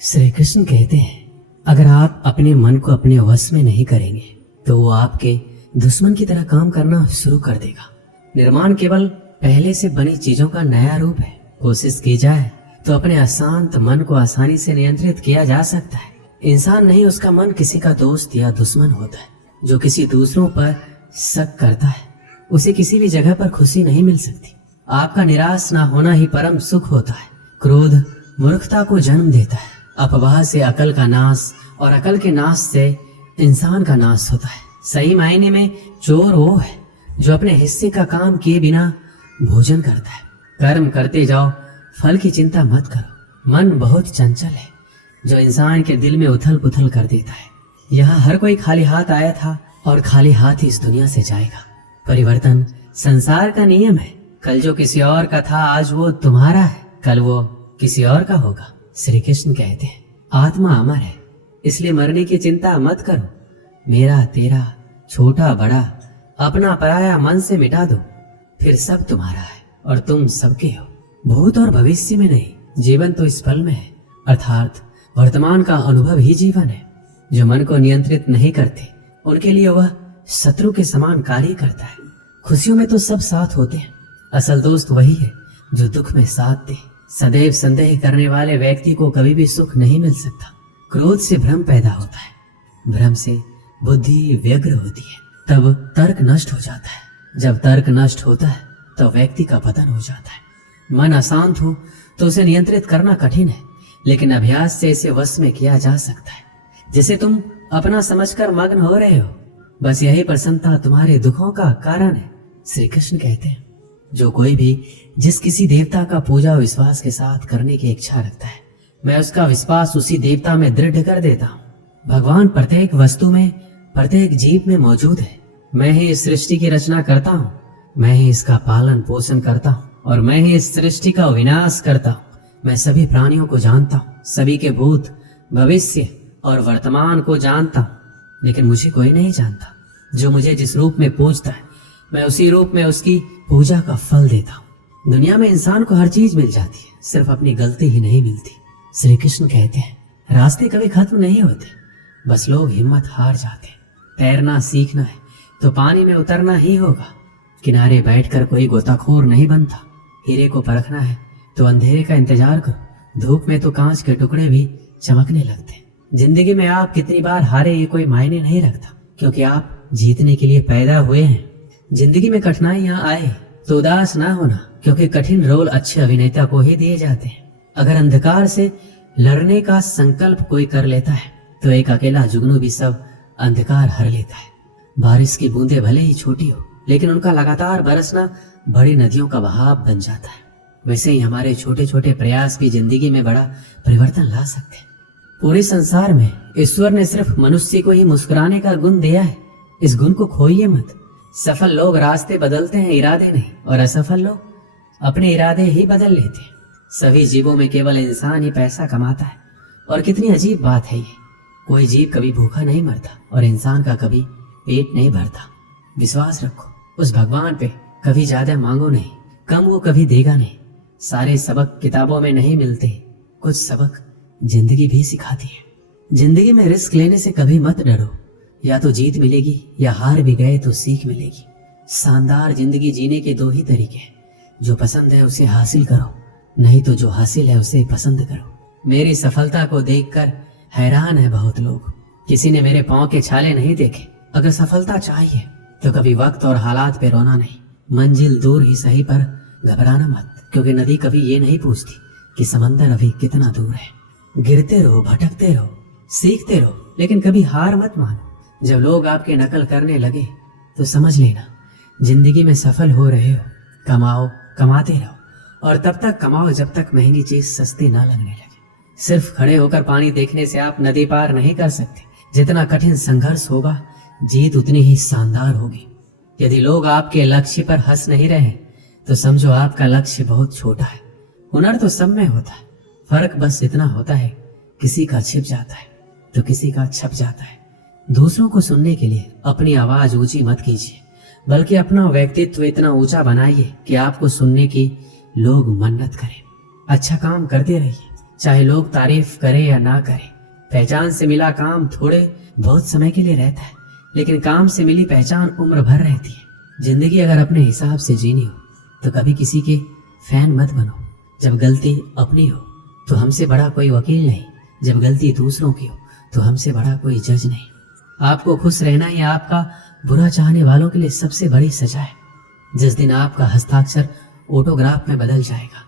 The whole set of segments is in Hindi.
श्री कृष्ण कहते हैं, अगर आप अपने मन को अपने वश में नहीं करेंगे तो वो आपके दुश्मन की तरह काम करना शुरू कर देगा। निर्माण केवल पहले से बनी चीजों का नया रूप है। कोशिश की जाए तो अपने अशांत मन को आसानी से नियंत्रित किया जा सकता है। इंसान नहीं, उसका मन किसी का दोस्त या दुश्मन होता है। जो किसी दूसरों पर शक करता है उसे किसी भी जगह पर खुशी नहीं मिल सकती। आपका निराश ना होना ही परम सुख होता है। क्रोध मूर्खता को जन्म देता है। अफवाह से अकल का नाश और अकल के नाश से इंसान का नाश होता है। सही मायने में चोर वो है जो अपने हिस्से का काम किए बिना भोजन करता है। कर्म करते जाओ, फल की चिंता मत करो। मन बहुत चंचल है जो इंसान के दिल में उथल पुथल कर देता है। यहाँ हर कोई खाली हाथ आया था और खाली हाथ ही इस दुनिया से जाएगा। परिवर्तन संसार का नियम है। कल जो किसी और का था आज वो तुम्हारा है, कल वो किसी और का होगा। श्री कृष्ण कहते हैं, आत्मा अमर है, इसलिए मरने की चिंता मत करो। मेरा तेरा छोटा बड़ा अपना पराया मन से मिटा दो, फिर सब तुम्हारा है और तुम सबके हो। भूत और भविष्य में नहीं, जीवन तो इस पल में है, अर्थात वर्तमान का अनुभव ही जीवन है। जो मन को नियंत्रित नहीं करते उनके लिए वह शत्रु के समान कार्य करता है। खुशियों में तो सब साथ होते हैं, असल दोस्त वही है जो दुख में साथ दे। सदैव संदेह करने वाले व्यक्ति को कभी भी सुख नहीं मिल सकता। क्रोध से भ्रम पैदा होता है, भ्रम से बुद्धि व्यग्र होती है, तब तर्क नष्ट हो जाता है। जब तर्क नष्ट होता है तो व्यक्ति का पतन हो जाता है। मन अशांत हो तो उसे नियंत्रित करना कठिन है, लेकिन अभ्यास से इसे वश में किया जा सकता है। जिसे तुम अपना समझकर मग्न हो रहे हो, बस यही प्रसन्नता तुम्हारे दुखों का कारण है। श्री कृष्ण कहते हैं, जो कोई भी जिस किसी देवता का पूजा विश्वास के साथ करने की इच्छा रखता है, मैं उसका विश्वास उसी देवता में दृढ़ कर देता हूँ। भगवान प्रत्येक वस्तु में, प्रत्येक जीव में मौजूद है। मैं ही इस सृष्टि की रचना करता हूँ, मैं ही इसका पालन पोषण करता हूँ और मैं ही इस सृष्टि का विनाश करता हूँ। मैं सभी प्राणियों को जानता हूँ, सभी के भूत भविष्य और वर्तमान को जानता हूँ, लेकिन मुझे कोई नहीं जानता। जो मुझे जिस रूप में पूजता है मैं उसी रूप में उसकी पूजा का फल देता हूँ। दुनिया में इंसान को हर चीज मिल जाती है, सिर्फ अपनी गलती ही नहीं मिलती। श्री कृष्ण कहते हैं, रास्ते कभी खत्म नहीं होते, बस लोग हिम्मत हार जाते हैं। तैरना सीखना है तो पानी में उतरना ही होगा। किनारे बैठकर कोई गोताखोर नहीं बनता। हीरे को परखना है तो अंधेरे का इंतजार करो। धूप में तो कांच के टुकड़े भी चमकने लगते हैं। जिंदगी में आप कितनी बार हारे ये कोई मायने नहीं रखता, क्योंकि आप जीतने के लिए पैदा हुए हैं। जिंदगी में कठिनाइयां आए तो उदास ना होना, क्योंकि कठिन रोल अच्छे अभिनेता को ही दिए जाते हैं। अगर अंधकार से लड़ने का संकल्प कोई कर लेता है तो एक अकेला जुगनू भी सब अंधकार हर लेता है। बारिश की बूंदें भले ही छोटी हो, लेकिन उनका लगातार बरसना बड़ी नदियों का बहाव बन जाता है। वैसे ही हमारे छोटे छोटे प्रयास भी जिंदगी में बड़ा परिवर्तन ला सकते हैं। पूरे संसार में ईश्वर ने सिर्फ मनुष्य को ही मुस्कुराने का गुण दिया है। इस गुण को खोइए मत। सफल लोग रास्ते बदलते हैं, इरादे नहीं, और असफल लोग अपने इरादे ही बदल लेते हैं। सभी जीवों में केवल इंसान ही पैसा कमाता है। और कितनी अजीब बात है ये, कोई जीव कभी भूखा नहीं मरता और इंसान का कभी पेट नहीं भरता। विश्वास रखो उस भगवान पे, कभी ज्यादा मांगो नहीं, कम वो कभी देगा नहीं। सारे सबक किताबों में नहीं मिलते, कुछ सबक जिंदगी भी सिखाती है। जिंदगी में रिस्क लेने से कभी मत डरो, या तो जीत मिलेगी या हार भी गए तो सीख मिलेगी। शानदार जिंदगी जीने के दो ही तरीके हैं, जो पसंद है उसे हासिल करो, नहीं तो जो हासिल है उसे पसंद करो। मेरी सफलता को देखकर हैरान है बहुत लोग, किसी ने मेरे पांव के छाले नहीं देखे। अगर सफलता चाहिए तो कभी वक्त और हालात पे रोना नहीं, मंजिल दूर ही सही पर घबराना मत, क्योंकि नदी कभी ये नहीं पूछती कि समंदर अभी कितना दूर है। गिरते रहो, भटकते रहो, सीखते रहो, लेकिन कभी हार मत मानो। जब लोग आपकी नकल करने लगे तो समझ लेना जिंदगी में सफल हो रहे हो। कमाओ, कमाते रहो, और तब तक कमाओ जब तक महंगी चीज सस्ती ना लगने लगे। सिर्फ खड़े होकर पानी देखने से आप नदी पार नहीं कर सकते। जितना कठिन संघर्ष होगा जीत उतनी ही शानदार होगी। यदि लोग आपके लक्ष्य पर हंस नहीं रहे तो समझो आपका लक्ष्य बहुत छोटा है। हुनर तो सब में होता है, फर्क बस इतना होता है किसी का छिप जाता है तो किसी का छप जाता है। दूसरों को सुनने के लिए अपनी आवाज ऊंची मत कीजिए, बल्कि अपना व्यक्तित्व इतना ऊंचा बनाइए कि आपको सुनने की लोग मन्नत करें। अच्छा काम करते रहिए, चाहे लोग तारीफ करें या ना करें। पहचान से मिला काम थोड़े बहुत समय के लिए रहता है, लेकिन काम से मिली पहचान उम्र भर रहती है। जिंदगी अगर अपने हिसाब से जीनी हो तो कभी किसी के फैन मत बनो। जब गलती अपनी हो तो हमसे बड़ा कोई वकील नहीं, जब गलती दूसरों की हो तो हमसे बड़ा कोई जज नहीं। आपको खुश रहना ही आपका बुरा चाहने वालों के लिए सबसे बड़ी सजा है। जिस दिन आपका हस्ताक्षर ऑटोग्राफ में बदल जाएगा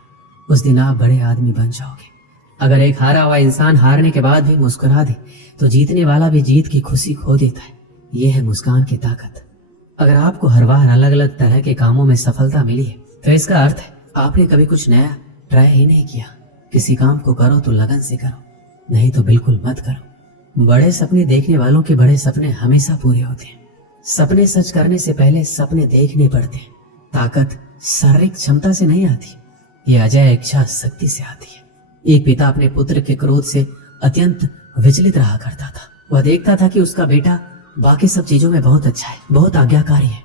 उस दिन आप बड़े आदमी बन जाओगे। अगर एक हारा हुआ इंसान हारने के बाद भी मुस्कुरा दे तो जीतने वाला भी जीत की खुशी खो देता है। यह है मुस्कान की ताकत। अगर आपको हर बार अलग अलग तरह के कामों में सफलता मिली है तो इसका अर्थ है आपने कभी कुछ नया ट्राई ही नहीं किया। किसी काम को करो तो लगन से करो, नहीं तो बिल्कुल मत करो। बड़े सपने देखने वालों के बड़े सपने हमेशा पूरे होते हैं। सपने सच करने से पहले सपने देखने पड़ते हैं। ताकत शारीरिक क्षमता से नहीं आती, ये अजय इच्छा शक्ति से आती है। एक पिता अपने पुत्र के क्रोध से अत्यंत विचलित रहा करता था। वह देखता था कि उसका बेटा बाकी सब चीजों में बहुत अच्छा है, बहुत आज्ञाकारी है,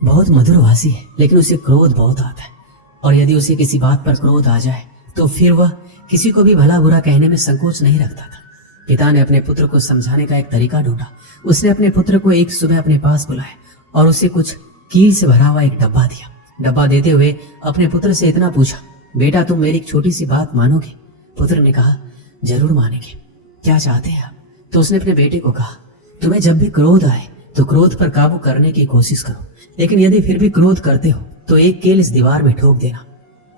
बहुत मधुरभाषी है, लेकिन उसे क्रोध बहुत आता है। और यदि उसे किसी बात पर क्रोध आ जाए तो फिर वह किसी को भी भला बुरा कहने में संकोच नहीं रखता था। पिता ने अपने पुत्र को समझाने का एक तरीका ढूंढा। उसने अपने पुत्र को एक सुबह अपने पास बुलाया और उसे कुछ कील से भरा हुआ एक डब्बा दिया। डब्बा देते हुए अपने पुत्र से इतना पूछा, बेटा तुम मेरी एक छोटी सी बात मानोगे? पुत्र ने कहा, जरूर मानेंगे, क्या चाहते हैं आप? तो उसने अपने बेटे को कहा, तुम्हें जब भी क्रोध आए तो क्रोध पर काबू करने की कोशिश करो, लेकिन यदि फिर भी क्रोध करते हो तो एक कील इस दीवार में ठोक देना।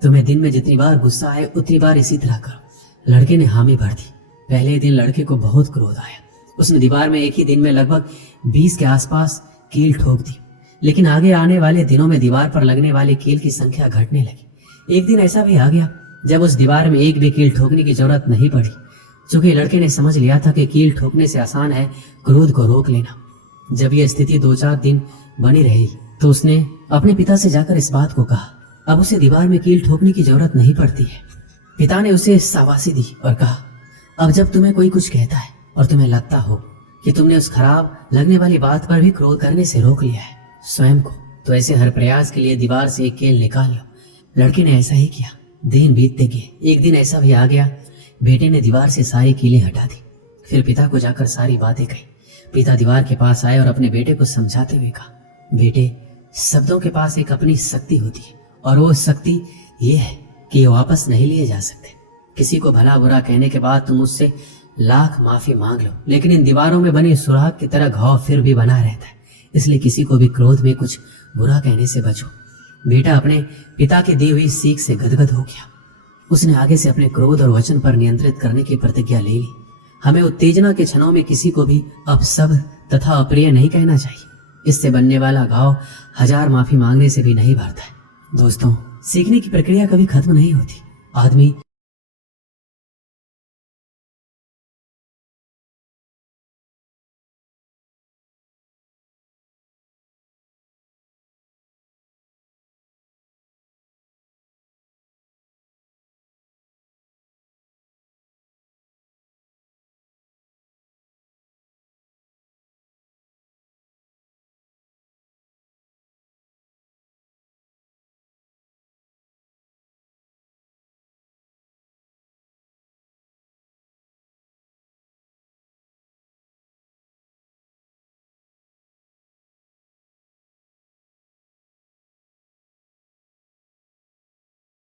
तुम्हें दिन में जितनी बार गुस्सा आए उतनी बार इसी तरह करो। लड़के ने हामी भर दी। पहले दिन लड़के को बहुत क्रोध आया। उसने दीवार में एक ही दिन में लगभग 20 के आसपास कील ठोक दी, लेकिन आगे आने वाले दिनों में दीवार पर लगने वाले कील की संख्या घटने लगी। एक दिन ऐसा भी आ गया जब उस दीवार में एक भी कील ठोकने की जरूरत नहीं पड़ी, क्योंकि लड़के ने समझ लिया था कि कील ठोकने से आसान है क्रोध को रोक लेना। जब यह स्थिति 2-4 दिन बनी रही तो उसने अपने पिता से जाकर इस बात को कहा। अब उसे दीवार में कील ठोकने की जरूरत नहीं पड़ती है। पिता ने उसे शाबाशी दी और कहा, अब जब तुम्हें कोई कुछ कहता है और तुम्हें लगता हो कि तुमने उस खराब लगने वाली बात पर भी क्रोध करने से रोक लिया है स्वयं को, तो ऐसे हर प्रयास के लिए दीवार से एक कील निकाल लो। लड़के ने ऐसा ही किया। दिन बीतते गए। एक दिन ऐसा भी आ गया, बेटे ने दीवार से सारी कीलें हटा दी। फिर पिता को जाकर सारी बातें कही। पिता दीवार के पास आए और अपने बेटे को समझाते हुए कहा, बेटे शब्दों के पास एक अपनी शक्ति होती है और वो शक्ति ये है कि ये वापस नहीं लिए जा सकते। किसी को भला बुरा कहने के बाद तुम उससे लाख माफी मांग लो, लेकिन इन दीवारों में बनी सुराख की तरह घाव फिर भी बना रहता है। इसलिए किसी को भी क्रोध में कुछ बुरा कहने से बचो। बेटा अपने पिता की दी हुई सीख से गदगद हो गया। उसने आगे से अपने क्रोध और वचन पर नियंत्रित करने की प्रतिज्ञा ले ली। हमें उत्तेजना के क्षणों में किसी को भी अपशब्द तथा अप्रिय नहीं कहना चाहिए। इससे बनने वाला घाव 1000 माफी मांगने से भी नहीं भरता है। दोस्तों, सीखने की प्रक्रिया कभी खत्म नहीं होती। आदमी